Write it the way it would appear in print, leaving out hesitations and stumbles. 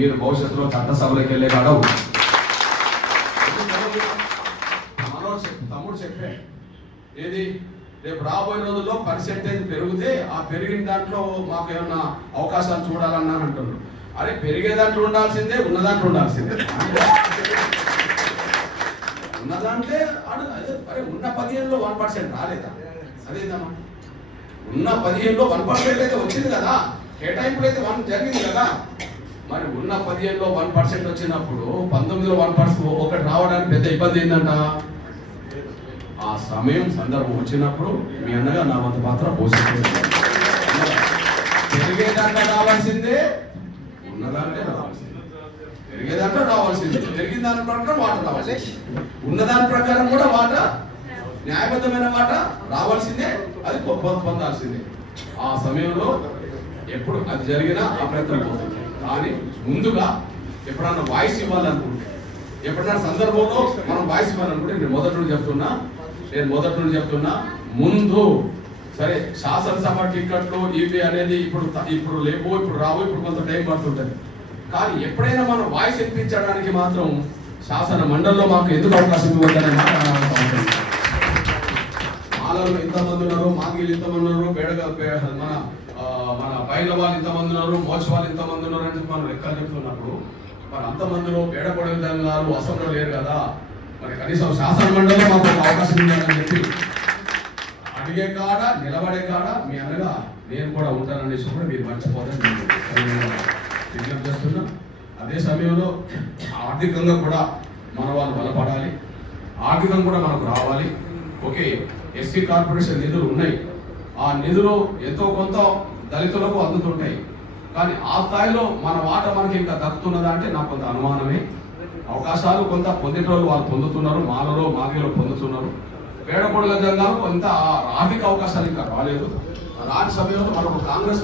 మీరు భవిష్యత్తులో చట్టసభలోకి వెళ్ళే కాడవు. తమ్ముడు చెప్పే ఏది రేపు రాబోయే రోజుల్లో పర్సెంటేజ్ పెరిగితే ఆ పెరిగిన దాంట్లో మాకు ఏమన్నా అవకాశాలు చూడాలన్నా అంటున్నారు. అరే పెరిగే దాంట్లో ఉండాల్సిందే, ఉన్న దాంట్లో ఉండాల్సిందే. ఉన్నదంటే అరే ఉన్న 15లో 1% రాలేదా? అదేదమ్మా ఉన్న 15లో 1% అయితే వచ్చింది కదా, కేటాయింపులు అయితే 1 జరిగింది కదా. మరి ఉన్న 15లో 1% వచ్చినప్పుడు 19లో 1% ఒకటి రావడానికి పెద్ద ఇబ్బంది ఏంటంట? ఆ సమయం సందర్భం వచ్చినప్పుడు మీ అన్నగా నా వంతు పాత్ర పోషించే పెరిగేదాంట్లో రావాల్సిందే, ఉన్నదాంట్లో రావాల్సిందే. పెరిగేదాంట్లో రావాల్సిందే, పెరిగిన దాని ప్రకారం వాట రావాలి, ఉన్నదాని ప్రకారం కూడా వాట న్యాయబద్ధమైన వాట రావాల్సిందే, అది పొందాల్సిందే. ఆ సమయంలో ఎప్పుడు అది జరిగినా ఆ ప్రయత్నం పోతుంది. కానీ ముందుగా ఎప్పుడన్నా వాయిస్ ఇవ్వాలనుకుంటే, ఎప్పుడన్నా సందర్భంలో మనం వాయిస్ ఇవ్వాలనుకుంటే నేను మొదటి నుండి చెప్తున్నా ముందు సరే శాసనసభ టికెట్లు ఇవి అనేది ఇప్పుడు లేవు, ఇప్పుడు రావు, ఇప్పుడు కొంత టైం పడుతుంటది. కానీ ఎప్పుడైనా మనం వాయిస్ వినిపించడానికి మాత్రం శాసన మండలిలో మాకు ఎందుకు అవకాశం ఇవ్వద్దనే మాట మాలలు ఇంతమంది ఉన్నారు, మాంగిలు ఇంతమంది ఉన్నారు, మన బయల వాళ్ళు ఇంతమంది ఉన్నారు, మోచ వాళ్ళు ఇంతమంది ఉన్నారు అని మనం లెక్కలు చెప్తున్నప్పుడు మరి అంతమందిలో పేడపడే విధంగాలు అసెంబ్లీలో లేరు కదా, మరి కనీసం శాసన మండలిలో మాకు అవకాశం ఇవ్వాలని చెప్పి అడిగే కాడ నిలబడే కాడ మీ అనగా నేను కూడా ఉంటాననేసి కూడా మీరు మర్చిపోదని విజ్ఞప్తి చేస్తున్నా. అదే సమయంలో ఆర్థికంగా కూడా మన వాళ్ళు బలపడాలి, ఆర్థికంగా కూడా మనకు రావాలి. ఓకే, ఎస్సీ కార్పొరేషన్ నిధులు ఉన్నాయి, ఆ నిధులు ఎంతో కొంత దళితులకు అందుతుంటాయి. కానీ ఆ స్థాయిలో మన వాట మనకి ఇంకా దక్కుతున్నదా అంటే నాకు కొంత అనుమానమే. అవకాశాలు కొంత పొందేటోళ్ళు వాళ్ళు పొందుతున్నారు, మాలలో మాదిగలో పొందుతున్నారు. పేడపొడుల జంగాలు కొంత ఆర్థిక అవకాశాలు ఇంకా రాలేదు. రాని సమయంలో మనకు కాంగ్రెస్